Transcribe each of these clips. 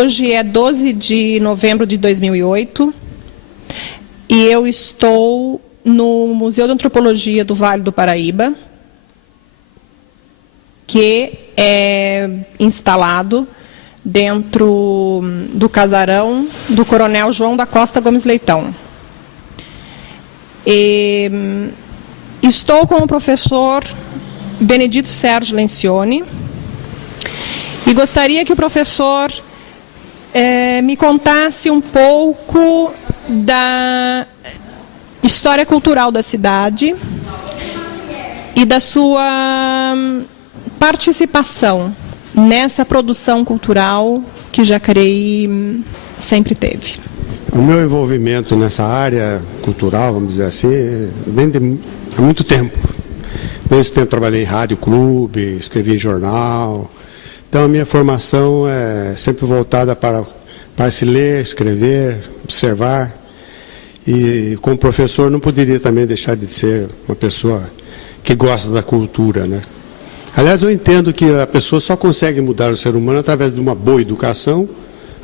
Hoje é 12 de novembro de 2008 e eu estou no Museu de Antropologia do Vale do Paraíba, que é instalado dentro do casarão do Coronel João da Costa Gomes Leitão. Estou com o professor Benedito Sérgio Lencioni e gostaria que o professor me contasse um pouco da história cultural da cidade e da sua participação nessa produção cultural que Jacareí sempre teve. O meu envolvimento nessa área cultural, vamos dizer assim, vem há muito tempo. Nesse tempo trabalhei em rádio, clube, escrevi em jornal. Então a minha formação é sempre voltada para se ler, escrever, observar. E como professor não poderia também deixar de ser uma pessoa que gosta da cultura, né? Aliás, eu entendo que a pessoa só consegue mudar o ser humano através de uma boa educação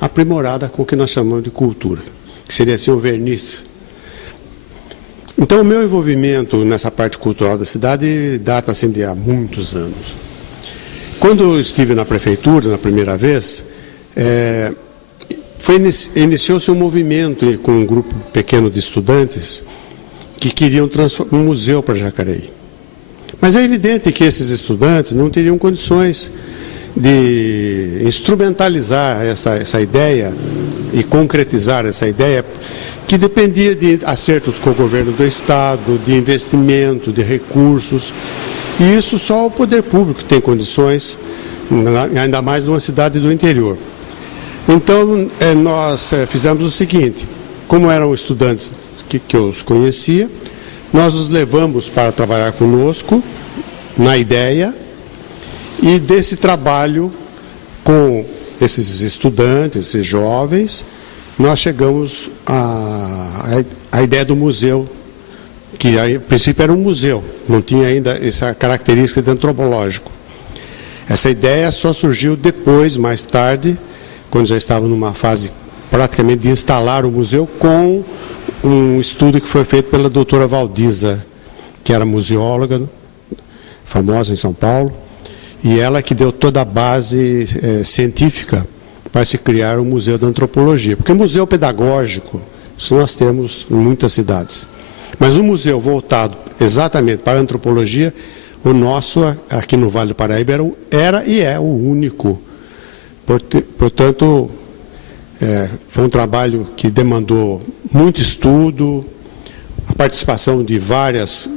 aprimorada com o que nós chamamos de cultura, que seria assim o verniz. Então o meu envolvimento nessa parte cultural da cidade data assim de há muitos anos. Quando eu estive na prefeitura, na primeira vez, iniciou-se um movimento com um grupo pequeno de estudantes que queriam transformar um museu para Jacareí. Mas é evidente que esses estudantes não teriam condições de instrumentalizar essa ideia e concretizar essa ideia, que dependia de acertos com o governo do Estado, de investimento, de recursos. E isso só o poder público tem condições, ainda mais numa cidade do interior. Então, nós fizemos o seguinte: como eram estudantes que eu os conhecia, nós os levamos para trabalhar conosco na ideia, e desse trabalho com esses estudantes, esses jovens, nós chegamos à ideia do museu, que a princípio era um museu, não tinha ainda essa característica de antropológico. Essa ideia só surgiu depois, mais tarde, quando já estava numa fase praticamente de instalar o museu, com um estudo que foi feito pela doutora Valdiza, que era museóloga, famosa em São Paulo, e ela que deu toda a base científica para se criar o Museu da Antropologia. Porque museu pedagógico, isso nós temos em muitas cidades. Mas um museu voltado exatamente para a antropologia, o nosso aqui no Vale do Paraíba era e é o único. Portanto, foi um trabalho que demandou muito estudo, a participação de várias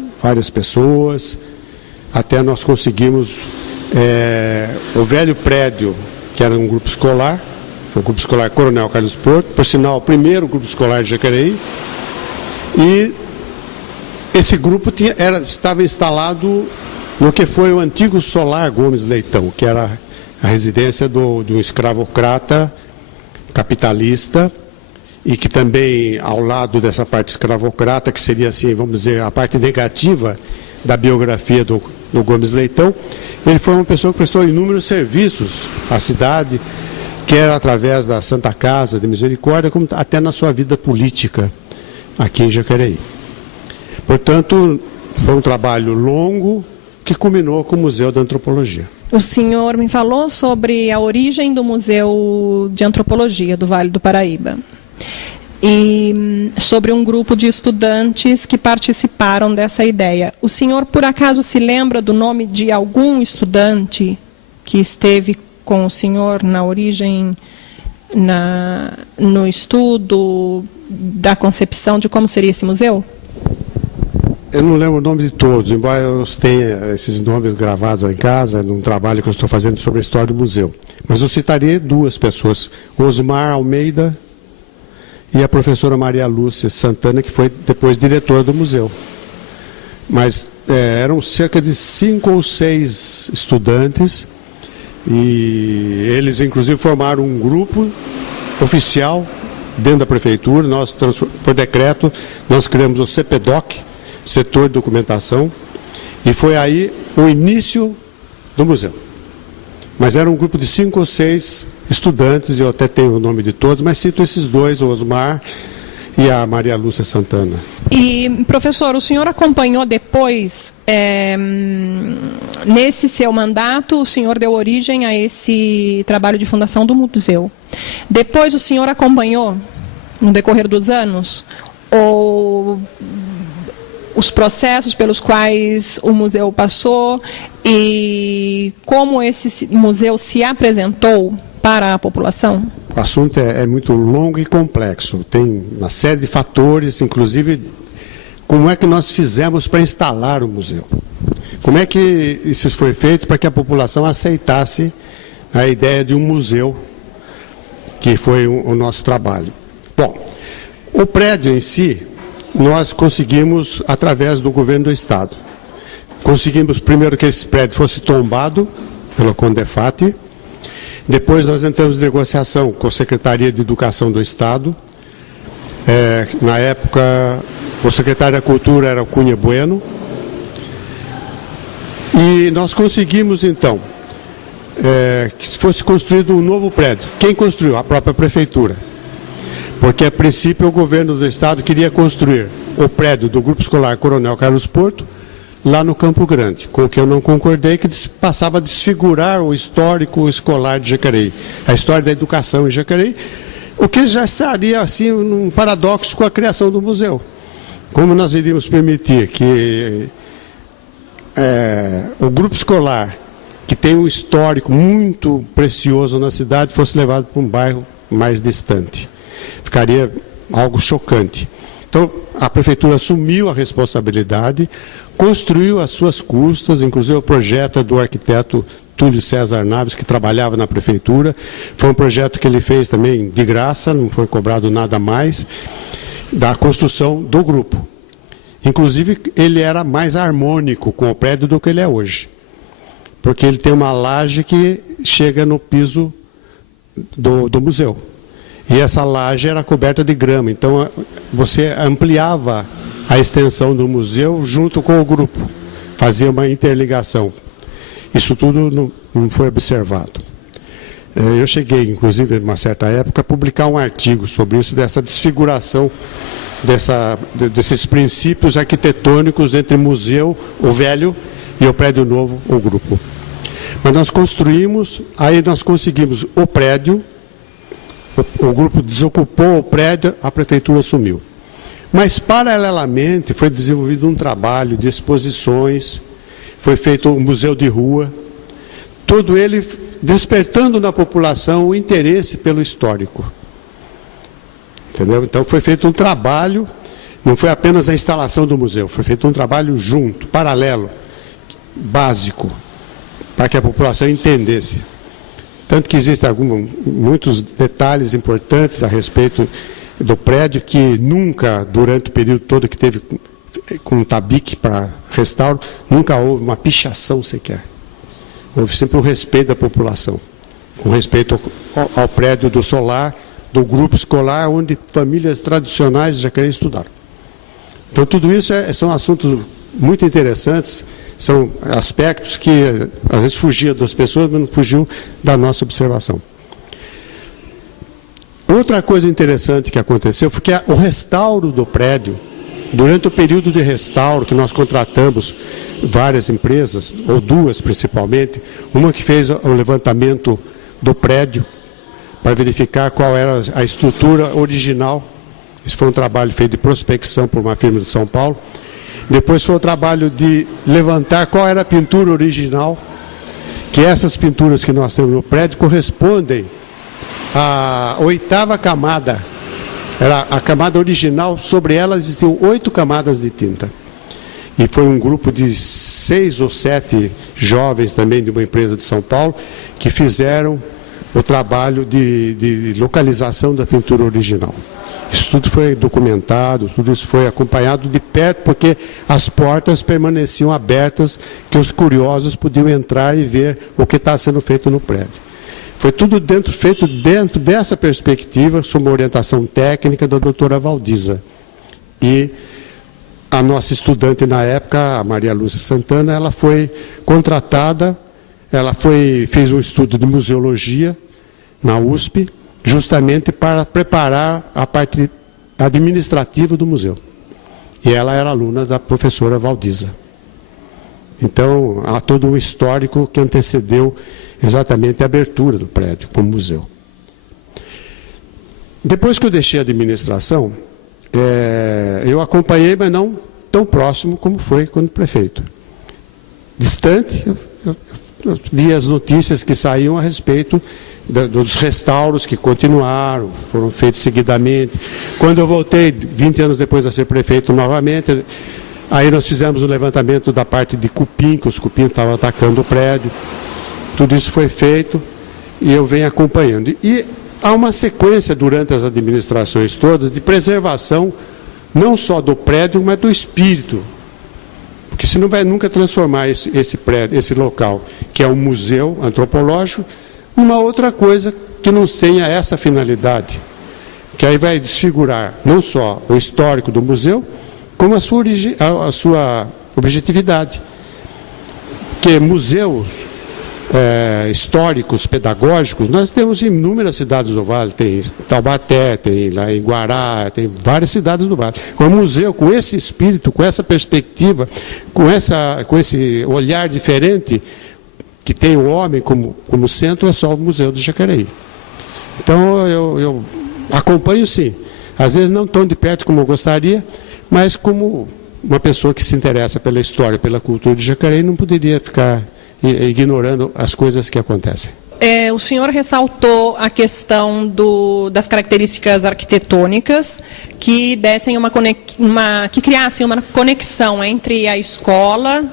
pessoas, até nós conseguimos o velho prédio, que era um grupo escolar, o grupo escolar Coronel Carlos Porto, por sinal, o primeiro grupo escolar de Jacareí, e esse grupo estava instalado no que foi o antigo Solar Gomes Leitão, que era a residência do escravocrata capitalista, e que também, ao lado dessa parte escravocrata, que seria assim, vamos dizer, a parte negativa da biografia do Gomes Leitão, ele foi uma pessoa que prestou inúmeros serviços à cidade, quer através da Santa Casa de Misericórdia, como até na sua vida política aqui em Jacareí. Portanto, foi um trabalho longo que culminou com o Museu da Antropologia. O senhor me falou sobre a origem do Museu de Antropologia do Vale do Paraíba e sobre um grupo de estudantes que participaram dessa ideia. O senhor, por acaso, se lembra do nome de algum estudante que esteve com o senhor na origem, no estudo da concepção de como seria esse museu? Eu não lembro o nome de todos, embora eu tenha esses nomes gravados lá em casa, num trabalho que eu estou fazendo sobre a história do museu. Mas eu citaria duas pessoas: Osmar Almeida e a professora Maria Lúcia Santana, que foi depois diretora do museu. Mas eram cerca de 5 ou 6 estudantes, e eles inclusive formaram um grupo oficial dentro da prefeitura. Nós, por decreto, nós criamos o CPDOC, Setor de Documentação, e foi aí o início do museu. Mas era um grupo de 5 ou 6 estudantes, eu até tenho o nome de todos, mas cito esses dois, o Osmar e a Maria Lúcia Santana. E, professor, o senhor acompanhou depois, nesse seu mandato, o senhor deu origem a esse trabalho de fundação do museu. Depois o senhor acompanhou, no decorrer dos anos, os processos pelos quais o museu passou e como esse museu se apresentou para a população? O assunto é muito longo e complexo. Tem uma série de fatores, inclusive como é que nós fizemos para instalar o museu. Como é que isso foi feito para que a população aceitasse a ideia de um museu, que foi o nosso trabalho. Bom, o prédio em si, nós conseguimos através do governo do Estado. Conseguimos primeiro que esse prédio fosse tombado pela Condefat. Depois nós entramos em negociação com a Secretaria de Educação do Estado. Na época, o secretário da Cultura era o Cunha Bueno. E nós conseguimos, então, que fosse construído um novo prédio. Quem construiu? A própria Prefeitura. Porque, a princípio, o governo do Estado queria construir o prédio do Grupo Escolar Coronel Carlos Porto, lá no Campo Grande, com o que eu não concordei, que passava a desfigurar o histórico escolar de Jacareí, a história da educação em Jacareí, o que já estaria assim, um paradoxo com a criação do museu. Como nós iríamos permitir que o grupo escolar, que tem um histórico muito precioso na cidade, fosse levado para um bairro mais distante? Ficaria algo chocante. Então, a Prefeitura assumiu a responsabilidade, construiu às suas custas, inclusive o projeto é do arquiteto Túlio César Naves, que trabalhava na Prefeitura. Foi um projeto que ele fez também de graça, não foi cobrado nada mais, da construção do grupo. Inclusive, ele era mais harmônico com o prédio do que ele é hoje, porque ele tem uma laje que chega no piso do museu. E essa laje era coberta de grama, então você ampliava a extensão do museu junto com o grupo, fazia uma interligação. Isso tudo não foi observado. Eu cheguei, inclusive, em uma certa época, a publicar um artigo sobre isso, dessa desfiguração, desses princípios arquitetônicos entre o museu, o velho, e o prédio novo, o grupo. Mas nós construímos, aí nós conseguimos o prédio, o grupo desocupou o prédio, a Prefeitura assumiu. Mas, paralelamente, foi desenvolvido um trabalho de exposições, foi feito um museu de rua, todo ele despertando na população o interesse pelo histórico. Entendeu? Então, foi feito um trabalho, não foi apenas a instalação do museu, foi feito um trabalho junto, paralelo, básico, para que a população entendesse. Tanto que existem muitos detalhes importantes a respeito do prédio, que nunca, durante o período todo que teve com tabique para restauro, nunca houve uma pichação sequer. Houve sempre o respeito da população, com respeito ao prédio do solar, do grupo escolar, onde famílias tradicionais de Jacareí estudaram. Então, tudo isso são assuntos muito interessantes, são aspectos que às vezes fugiam das pessoas, mas não fugiu da nossa observação. Outra coisa interessante que aconteceu foi que o restauro do prédio, durante o período de restauro que nós contratamos várias empresas, ou duas principalmente, uma que fez o levantamento do prédio para verificar qual era a estrutura original. Isso foi um trabalho feito de prospecção por uma firma de São Paulo. Depois foi o trabalho de levantar qual era a pintura original, que essas pinturas que nós temos no prédio correspondem à 8ª camada. Era a camada original, sobre ela existiam 8 camadas de tinta. E foi um grupo de 6 ou 7 jovens também de uma empresa de São Paulo que fizeram o trabalho de localização da pintura original. Isso tudo foi documentado, tudo isso foi acompanhado de perto, porque as portas permaneciam abertas, que os curiosos podiam entrar e ver o que está sendo feito no prédio. Foi tudo feito dentro dessa perspectiva, sob uma orientação técnica da doutora Valdiza. E a nossa estudante na época, a Maria Lúcia Santana, ela foi contratada ela fez um estudo de museologia na USP, justamente para preparar a parte administrativa do museu. E ela era aluna da professora Valdiza. Então, há todo um histórico que antecedeu exatamente a abertura do prédio como museu. Depois que eu deixei a administração, eu acompanhei, mas não tão próximo como foi quando prefeito. Distante, eu vi as notícias que saíam a respeito dos restauros que continuaram, foram feitos seguidamente. Quando eu voltei, 20 anos depois de ser prefeito novamente, aí nós fizemos o levantamento da parte de cupim, que os cupins estavam atacando o prédio. Tudo isso foi feito e eu venho acompanhando. E há uma sequência durante as administrações todas de preservação, não só do prédio, mas do espírito. Porque senão vai nunca transformar esse prédio, esse local, que é um museu antropológico, numa outra coisa que não tenha essa finalidade. Que aí vai desfigurar não só o histórico do museu, como a sua objetividade. Que museus históricos, pedagógicos, nós temos em inúmeras cidades do Vale, tem Taubaté, tem lá em Guará, tem várias cidades do Vale. Um museu com esse espírito, com essa perspectiva, com esse olhar diferente, que tem o homem como centro, é só o Museu do Jacareí. Então, eu acompanho sim, às vezes não tão de perto como eu gostaria, mas como uma pessoa que se interessa pela história, pela cultura de Jacareí, não poderia ficar ignorando as coisas que acontecem. O senhor ressaltou a questão das características arquitetônicas que dessem que criassem uma conexão entre a escola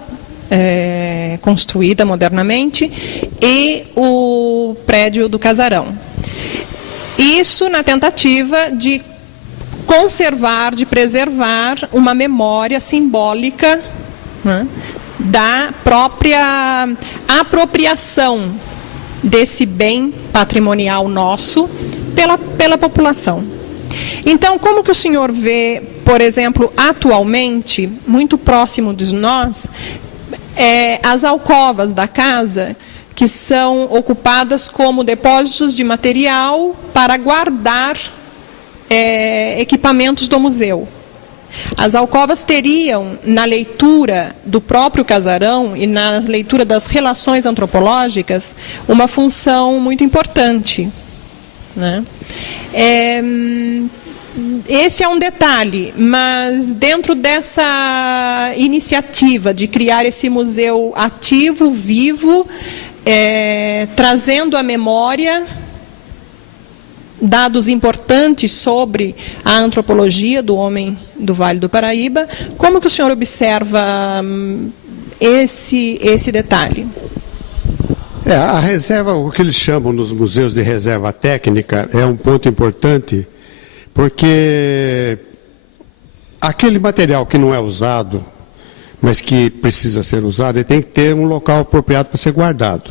construída modernamente e o prédio do casarão. Isso na tentativa de conservar, de preservar uma memória simbólica, né, da própria apropriação desse bem patrimonial nosso pela população. Então, como que o senhor vê, por exemplo, atualmente, muito próximo de nós, as alcovas da casa, que são ocupadas como depósitos de material para guardar equipamentos do museu? As alcovas teriam, na leitura do próprio casarão e na leitura das relações antropológicas, uma função muito importante, né? Esse é um detalhe, mas dentro dessa iniciativa de criar esse museu ativo, vivo, trazendo à memória dados importantes sobre a antropologia do homem do Vale do Paraíba, como que o senhor observa esse detalhe? A reserva, o que eles chamam nos museus de reserva técnica, é um ponto importante, porque aquele material que não é usado, mas que precisa ser usado, ele tem que ter um local apropriado para ser guardado.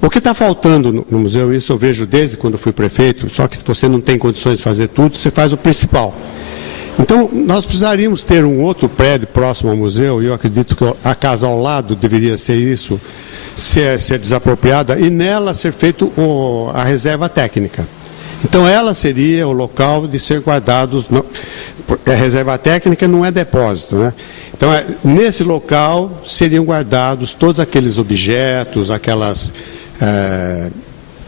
O que está faltando no museu, isso eu vejo desde quando fui prefeito, só que você não tem condições de fazer tudo, você faz o principal. Então, nós precisaríamos ter um outro prédio próximo ao museu, e eu acredito que a casa ao lado deveria ser isso, ser desapropriada, e nela ser feito a reserva técnica. Então, ela seria o local de ser guardados. A reserva técnica não é depósito, né? Então, nesse local seriam guardados todos aqueles objetos,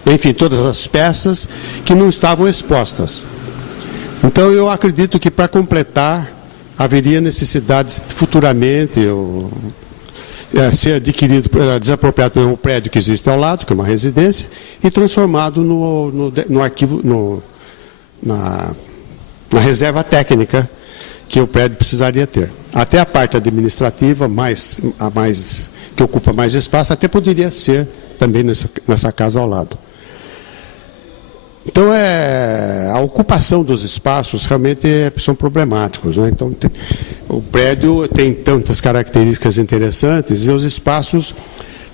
enfim, todas as peças que não estavam expostas. Então, eu acredito que para completar, haveria necessidade futuramente ser adquirido, desapropriado por um prédio que existe ao lado, que é uma residência, e transformado no arquivo, na reserva técnica que o prédio precisaria ter. Até a parte administrativa, que ocupa mais espaço, até poderia ser também nessa casa ao lado. Então, a ocupação dos espaços realmente são problemáticos, né? Então, o prédio tem tantas características interessantes e os espaços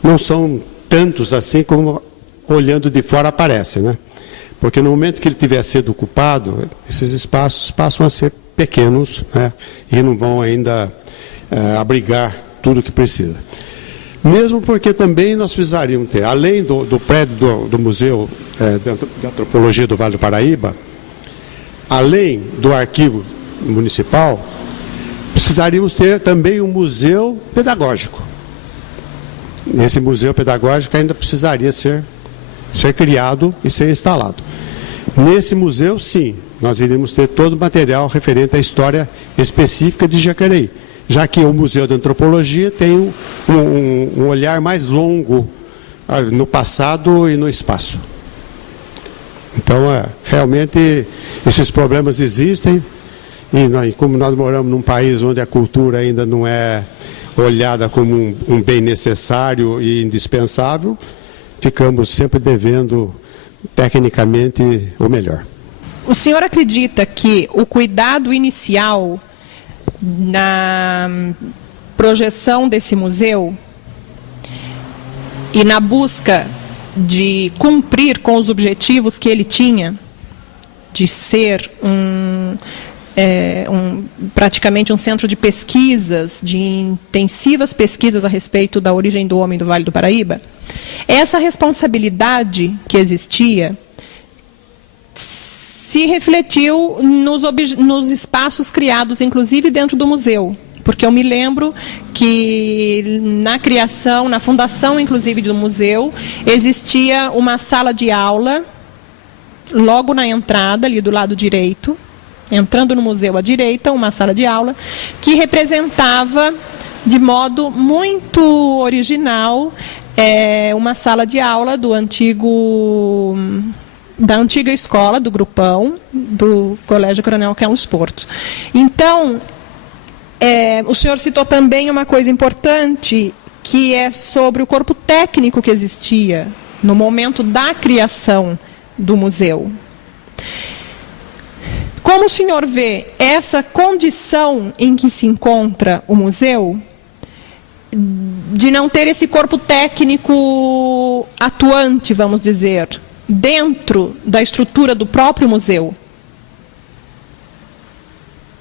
não são tantos assim como olhando de fora aparece, né? Porque no momento que ele tiver sido ocupado, esses espaços passam a ser pequenos, né? E não vão ainda abrigar tudo o que precisa. Mesmo porque também nós precisaríamos ter, além do prédio do Museu de Antropologia do Vale do Paraíba, além do arquivo municipal, precisaríamos ter também um museu pedagógico. Esse museu pedagógico ainda precisaria ser criado e ser instalado. Nesse museu, sim, nós iríamos ter todo o material referente à história específica de Jacareí, já que o Museu de Antropologia tem um olhar mais longo no passado e no espaço. Então, realmente, esses problemas existem, e como nós moramos num país onde a cultura ainda não é olhada como um bem necessário e indispensável, ficamos sempre devendo, tecnicamente, o melhor. O senhor acredita que o cuidado inicial na projeção desse museu e na busca de cumprir com os objetivos que ele tinha, de ser praticamente um centro de pesquisas, de intensivas pesquisas a respeito da origem do homem do Vale do Paraíba, essa responsabilidade que existia se refletiu nos espaços criados, inclusive dentro do museu. Porque eu me lembro que na criação, na fundação, inclusive, do museu, existia uma sala de aula, logo na entrada, ali do lado direito, entrando no museu à direita, uma sala de aula, que representava, de modo muito original, uma sala de aula da antiga escola, do Grupão, do Colégio Coronel Carlos Porto. Então, o senhor citou também uma coisa importante, que é sobre o corpo técnico que existia no momento da criação do museu. Como o senhor vê essa condição em que se encontra o museu, de não ter esse corpo técnico atuante, vamos dizer, dentro da estrutura do próprio museu?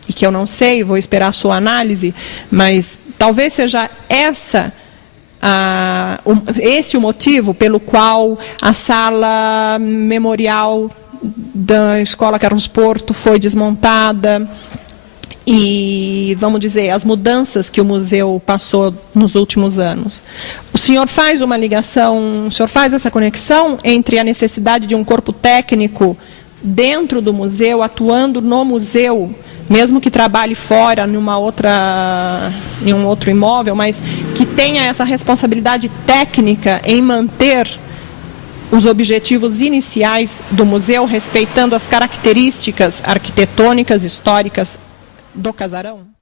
E que eu não sei, vou esperar a sua análise, mas talvez seja esse o motivo pelo qual a sala memorial da Escola Carlos Porto foi desmontada e, vamos dizer, as mudanças que o museu passou nos últimos anos. O senhor faz uma ligação, o senhor faz essa conexão entre a necessidade de um corpo técnico dentro do museu, atuando no museu, mesmo que trabalhe fora, em um outro imóvel, mas que tenha essa responsabilidade técnica em manter os objetivos iniciais do museu, respeitando as características arquitetônicas históricas do casarão?